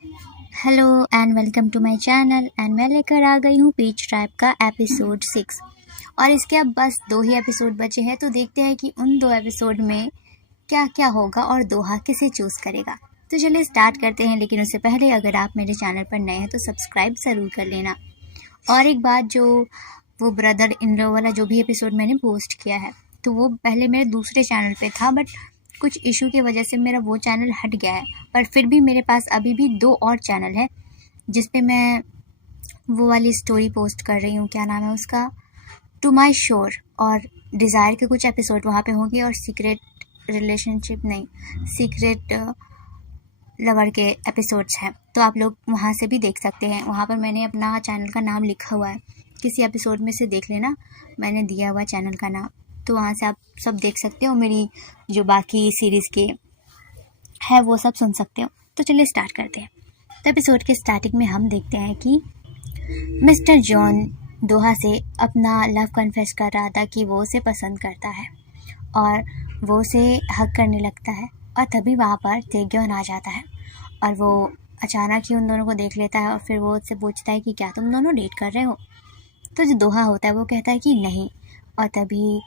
Hello and welcome to my channel and मैं लेकर आ गई हूँ पीच ट्राइब का एपिसोड 6 और इसके अब बस 2 ही एपिसोड बचे हैं। तो देखते हैं कि उन 2 एपिसोड में क्या क्या होगा और दोहा किसे चूज़ करेगा। तो चलिए स्टार्ट करते हैं, लेकिन उससे पहले अगर आप मेरे चैनल पर नए हैं तो सब्सक्राइब ज़रूर कर लेना। और एक बात, जो वो ब्रदर इन लॉ वाला जो भी एपिसोड मैंने पोस्ट किया है तो वो पहले मेरे दूसरे चैनल पे था, बट कुछ इशू की वजह से मेरा वो चैनल हट गया है। पर फिर भी मेरे पास अभी भी 2 और चैनल है जिस पे मैं वो वाली स्टोरी पोस्ट कर रही हूँ, क्या नाम है उसका, टू माई शोर। और डिज़ायर के कुछ एपिसोड वहाँ पे होंगे और सीक्रेट लवर के एपिसोड्स हैं। तो आप लोग वहाँ से भी देख सकते हैं। वहाँ पर मैंने अपना चैनल का नाम लिखा हुआ है, किसी एपिसोड में से देख लेना, मैंने दिया हुआ चैनल का नाम। तो वहाँ से आप सब देख सकते हो, मेरी जो बाकी सीरीज़ के है वो सब सुन सकते हो। तो चलिए स्टार्ट करते हैं। तो एपिसोड के स्टार्टिंग में हम देखते हैं कि मिस्टर जॉन दोहा से अपना लव कन्फेस कर रहा था कि वो उसे पसंद करता है और वो उसे हक करने लगता है। और तभी वहाँ पर तेग्योन आ जाता है और वो अचानक ही उन दोनों को देख लेता है और फिर वो उससे पूछता है कि क्या तुम दोनों डेट कर रहे हो। तो जो दोहा होता है वो कहता है कि नहीं। और तभी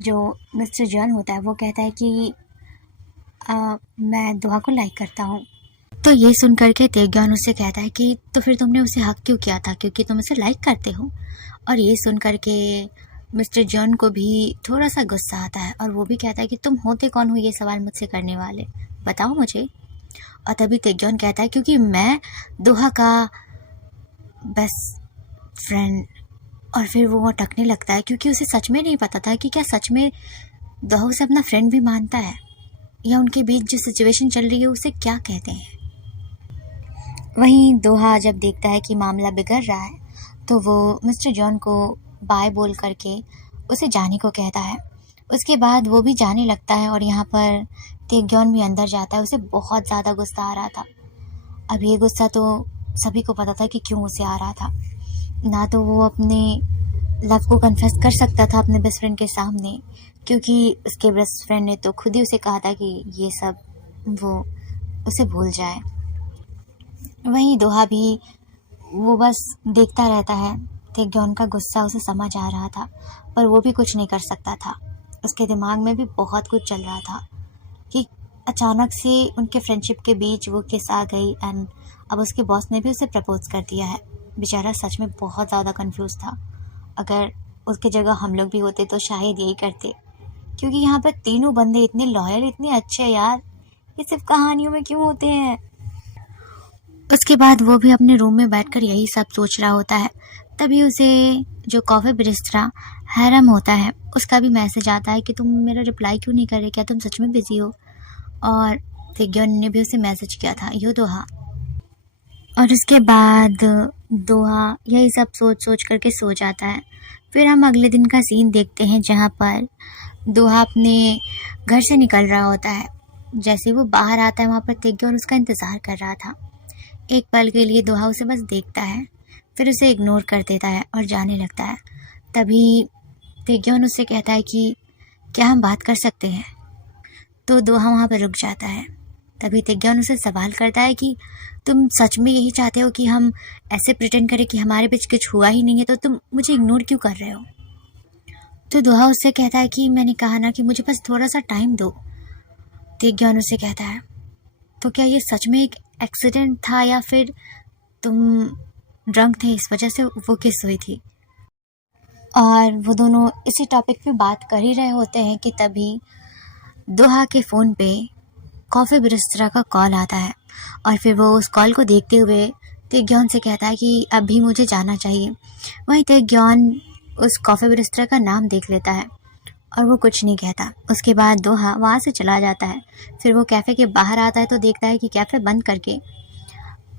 जो मिस्टर जॉन होता है वो कहता है कि मैं दोहा को लाइक करता हूँ। तो ये सुन करके तेग्योन उससे कहता है कि तो फिर तुमने उसे हक क्यों किया था, क्योंकि तुम उसे लाइक करते हो। और ये सुन करके मिस्टर जॉन को भी थोड़ा सा गुस्सा आता है और वो भी कहता है कि तुम होते कौन हो ये सवाल मुझसे करने वाले, बताओ मुझे। और तभी तेग्योन कहता है क्योंकि मैं दोहा का बेस्ट फ्रेंड। और फिर वो अटकने लगता है क्योंकि उसे सच में नहीं पता था कि क्या सच में दोहा उसे अपना फ्रेंड भी मानता है या उनके बीच जो सिचुएशन चल रही है उसे क्या कहते हैं। वहीं दोहा जब देखता है कि मामला बिगड़ रहा है तो वो मिस्टर जॉन को बाय बोल करके उसे जाने को कहता है। उसके बाद वो भी जाने लगता है और यहाँ पर तेग्योन भी अंदर जाता है। उसे बहुत ज़्यादा गुस्सा आ रहा था। अब ये गुस्सा तो सभी को पता था कि क्यों उसे आ रहा था। ना तो वो अपने लव को कन्फेस कर सकता था अपने बेस्ट फ्रेंड के सामने, क्योंकि उसके बेस्ट फ्रेंड ने तो खुद ही उसे कहा था कि ये सब वो उसे भूल जाए। वहीं दोहा भी वो बस देखता रहता है। तेग्योन का गुस्सा उसे समझ आ रहा था पर वो भी कुछ नहीं कर सकता था। उसके दिमाग में भी बहुत कुछ चल रहा था कि अचानक से उनके फ्रेंडशिप के बीच वो किस आ गई एंड अब उसके बॉस ने भी उसे प्रपोज कर दिया है। बेचारा सच में बहुत ज़्यादा कंफ्यूज था। अगर उसके जगह हम लोग भी होते तो शायद यही करते, क्योंकि यहाँ पर तीनों बंदे इतने लॉयल, इतने अच्छे यार, ये सिर्फ कहानियों में क्यों होते हैं। उसके बाद वो भी अपने रूम में बैठकर यही सब सोच रहा होता है। तभी उसे जो कॉफ़ी बरिस्टा हैरम होता है उसका भी मैसेज आता है कि तुम मेरा रिप्लाई क्यों नहीं कर रहे, क्या तुम सच में बिजी हो। और तेग्योन ने भी उसे मैसेज किया था, यो दोहा। और उसके बाद दोहा यही सब सोच सोच करके सो जाता है। फिर हम अगले दिन का सीन देखते हैं जहाँ पर दोहा अपने घर से निकल रहा होता है। जैसे वो बाहर आता है वहाँ पर तेग्योन उसका इंतज़ार कर रहा था। एक पल के लिए दोहा उसे बस देखता है, फिर उसे इग्नोर कर देता है और जाने लगता है। तभी तेग्योन उससे कहता है कि क्या हम बात कर सकते हैं। तो दोहा वहाँ पर रुक जाता है। तभी तेग्योन उसे सवाल करता है कि तुम सच में यही चाहते हो कि हम ऐसे प्रिटेंड करें कि हमारे बीच कुछ हुआ ही नहीं है, तो तुम मुझे इग्नोर क्यों कर रहे हो। तो दोहा उससे कहता है कि मैंने कहा ना कि मुझे बस थोड़ा सा टाइम दो। तेग्योन उससे कहता है तो क्या ये सच में एक एक्सीडेंट था या फिर तुम ड्रंक थे इस वजह से वो किस हुई थी। और वो दोनों इसी टॉपिक पे बात कर ही रहे होते हैं कि तभी दोहा के फ़ोन पे कॉफ़ी बरिस्टा का कॉल आता है और फिर वो उस कॉल को देखते हुए तेग्योन से कहता है कि अभी मुझे जाना चाहिए। वहीं तेग्योन उस कॉफ़ी बरिस्टा का नाम देख लेता है और वो कुछ नहीं कहता। उसके बाद दोहा वहाँ से चला जाता है। फिर वो कैफ़े के बाहर आता है तो देखता है कि कैफ़े बंद करके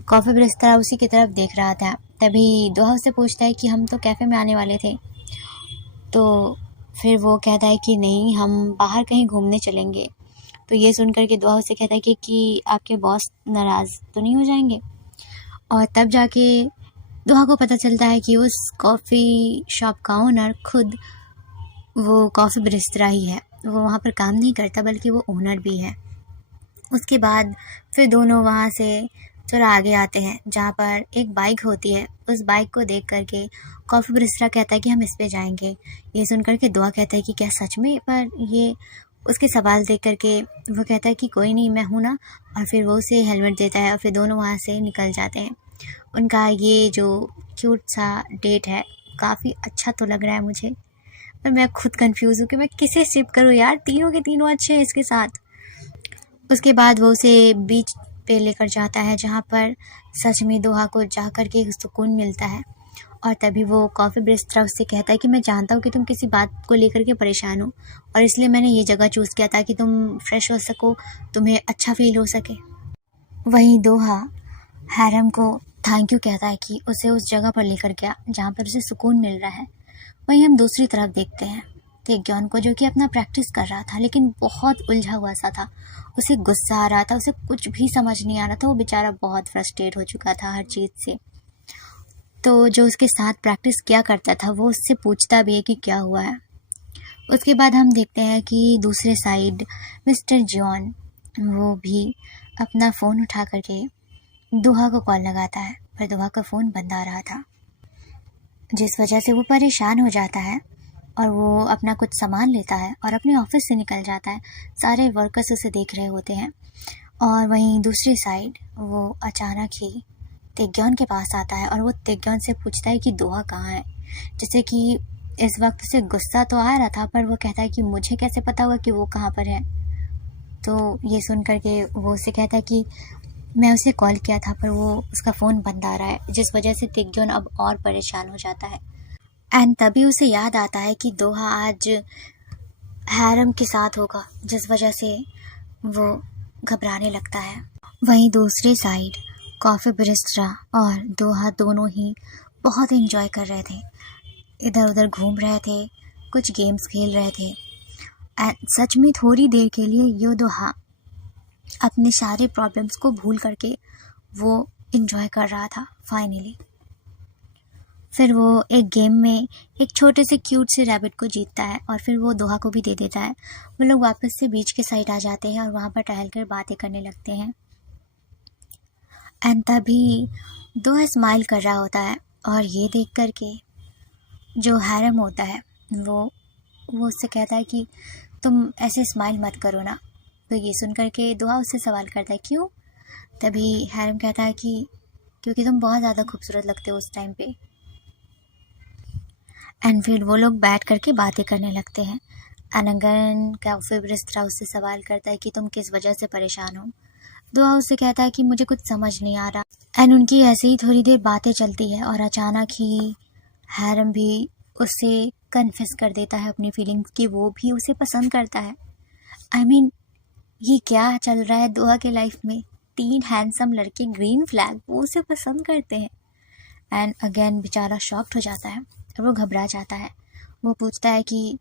कॉफ़ी बरिस्टा उसी की तरफ देख रहा था। तभी दोहा उससे पूछता है कि हम तो कैफ़े में आने वाले थे। तो फिर वो कहता है कि नहीं, हम बाहर कहीं घूमने चलेंगे। तो ये सुन कर के दोहा उससे कहता है कि आपके बॉस नाराज़ तो नहीं हो जाएंगे। और तब जाके दोहा को पता चलता है कि उस कॉफ़ी शॉप का ओनर खुद वो कॉफ़ी बरिस्टा ही है। वो वहाँ पर काम नहीं करता बल्कि वो ओनर भी है। उसके बाद फिर दोनों वहाँ से थोड़ा आगे आते हैं जहाँ पर एक बाइक होती है। उस बाइक को देख करके कॉफ़ी बरिस्टा कहता है कि हम इस पे जाएंगे। ये सुन करके दुआ कहता है कि क्या सच में? पर ये उसके सवाल देख करके वो कहता है कि कोई नहीं, मैं हूँ ना। और फिर वो उसे हेलमेट देता है और फिर दोनों वहाँ से निकल जाते हैं। उनका ये जो क्यूट सा डेट है काफ़ी अच्छा तो लग रहा है मुझे, पर मैं खुद कंफ्यूज हूँ कि मैं किसे शिप करूँ यार। तीनों के तीनों अच्छे हैं इसके साथ। उसके बाद वो उसे बीच पे लेकर जाता है जहाँ पर सच में दोहा को जा कर के सुकून मिलता है। और तभी वो कॉफ़ी ब्रिस्ट्रा उससे कहता है कि मैं जानता हूँ कि तुम किसी बात को लेकर के परेशान हो और इसलिए मैंने ये जगह चूज़ किया ताकि तुम फ्रेश हो सको, तुम्हें अच्छा फील हो सके। वहीं दोहा हैरम को थैंक यू कहता है कि उसे उस जगह पर लेकर गया जहाँ पर उसे सुकून मिल रहा है। वहीं हम दूसरी तरफ देखते हैं तेग्योन को, जो कि अपना प्रैक्टिस कर रहा था लेकिन बहुत उलझा हुआ सा था। उसे गुस्सा आ रहा था, उसे कुछ भी समझ नहीं आ रहा था। वो बेचारा बहुत फ्रस्ट्रेट हो चुका था हर चीज़ से। तो जो उसके साथ प्रैक्टिस किया करता था वो उससे पूछता भी है कि क्या हुआ है। उसके बाद हम देखते हैं कि दूसरे साइड मिस्टर जॉन वो भी अपना फ़ोन उठा करके दोहा को कॉल लगाता है, पर दोहा का फ़ोन बंद आ रहा था, जिस वजह से वो परेशान हो जाता है और वो अपना कुछ सामान लेता है और अपने ऑफिस से निकल जाता है। सारे वर्कर्स उसे देख रहे होते हैं। और वहीं दूसरी साइड वो अचानक ही तेग्योन के पास आता है और वो तेग्योन से पूछता है कि दोहा कहाँ है। जैसे कि इस वक्त उसे गुस्सा तो आ रहा था, पर वो कहता है कि मुझे कैसे पता होगा कि वो कहाँ पर है। तो ये सुन करके वो उसे कहता है कि मैं उसे कॉल किया था पर वो उसका फ़ोन बंद आ रहा है, जिस वजह से तेग्योन अब और परेशान हो जाता है। एंड तभी उसे याद आता है कि दोहा आज हैरम के साथ होगा, जिस वजह से वो घबराने लगता है। वहीं दूसरी साइड कॉफ़ी बरिस्टा और दोहा दोनों ही बहुत एंजॉय कर रहे थे, इधर उधर घूम रहे थे, कुछ गेम्स खेल रहे थे। एंड सच में थोड़ी देर के लिए ये दोहा अपने सारे प्रॉब्लम्स को भूल करके वो एंजॉय कर रहा था फाइनली। फिर वो एक गेम में एक छोटे से क्यूट से रैबिट को जीतता है और फिर वो दोहा को भी दे देता है। वो लोग वापस से बीच के साइड आ जाते हैं और वहाँ पर टहल कर बातें करने लगते हैं। एंड तभी दोहा स्माइल कर रहा होता है और ये देख कर के जो हैरम होता है वो उससे कहता है कि तुम ऐसे स्माइल मत करो ना। तो ये सुन कर के दोहा उससे सवाल करता है क्यों। तभी हैरम कहता है कि क्योंकि तुम बहुत ज़्यादा खूबसूरत लगते हो उस टाइम पे। एंड फिर वो लोग बैठ करके बातें करने लगते हैं। अनंगन कॉफ़ी बरिस्टा उससे सवाल करता है कि तुम किस वजह से परेशान हो। दोहा उससे कहता है कि मुझे कुछ समझ नहीं आ रहा। एंड उनकी ऐसे ही थोड़ी देर बातें चलती है और अचानक ही हैरम भी उससे कन्फेस कर देता है अपनी फीलिंग्स कि वो भी उसे पसंद करता है। आई मीन ये क्या चल रहा है दोहा के लाइफ में। 3 हैंडसम लड़के, ग्रीन फ्लैग, वो उसे पसंद करते हैं। एंड अगेन बेचारा शॉक्ड हो जाता है और वो घबरा जाता है। वो पूछता है कि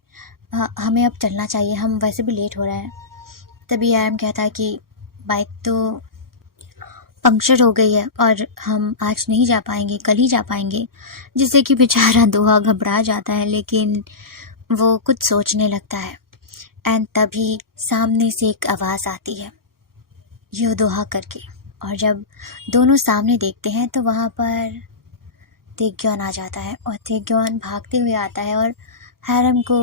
हमें अब चलना चाहिए, हम वैसे भी लेट हो रहे हैं। तभी आयम कहता है कि बाइक तो पंक्चर हो गई है और हम आज नहीं जा पाएंगे, कल ही जा पाएंगे। जिससे कि बेचारा दोहा घबरा जाता है, लेकिन वो कुछ सोचने लगता है। एंड तभी सामने से एक आवाज़ आती है यो दोहा करके, और जब दोनों सामने देखते हैं तो वहाँ पर तेग्योन आ जाता है और तेग्योन भागते हुए आता है और हैरम को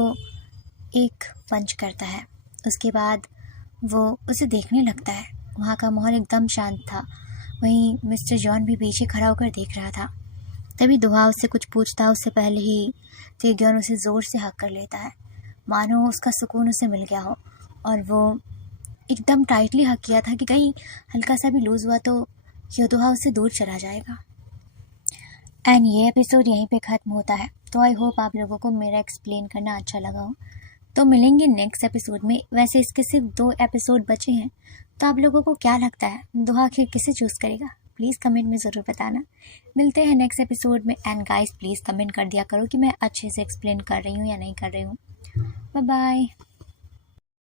एक पंच करता है। उसके बाद वो उसे देखने लगता है। वहाँ का माहौल एकदम शांत था। वहीं मिस्टर जॉन भी पीछे खड़ा होकर देख रहा था। तभी दोहा उससे कुछ पूछता उससे पहले ही तेग्योन उसे ज़ोर से हक कर लेता है, मानो उसका सुकून उसे मिल गया हो। और वो एकदम टाइटली हक किया था कि कहीं हल्का सा भी लूज़ हुआ तो ये दोहा उससे दूर चला जाएगा। एंड ये एपिसोड यहीं पे ख़त्म होता है। तो आई होप आप लोगों को मेरा एक्सप्लेन करना अच्छा लगा हो। तो मिलेंगे नेक्स्ट एपिसोड में। वैसे इसके सिर्फ 2 एपिसोड बचे हैं, तो आप लोगों को क्या लगता है दोहा आखिर किसे चूज़ करेगा? प्लीज़ कमेंट में ज़रूर बताना। मिलते हैं नेक्स्ट एपिसोड में। एंड गाइस प्लीज़ कमेंट कर दिया करो कि मैं अच्छे से एक्सप्लेन कर रही हूँ या नहीं कर रही हूँ। Bye bye.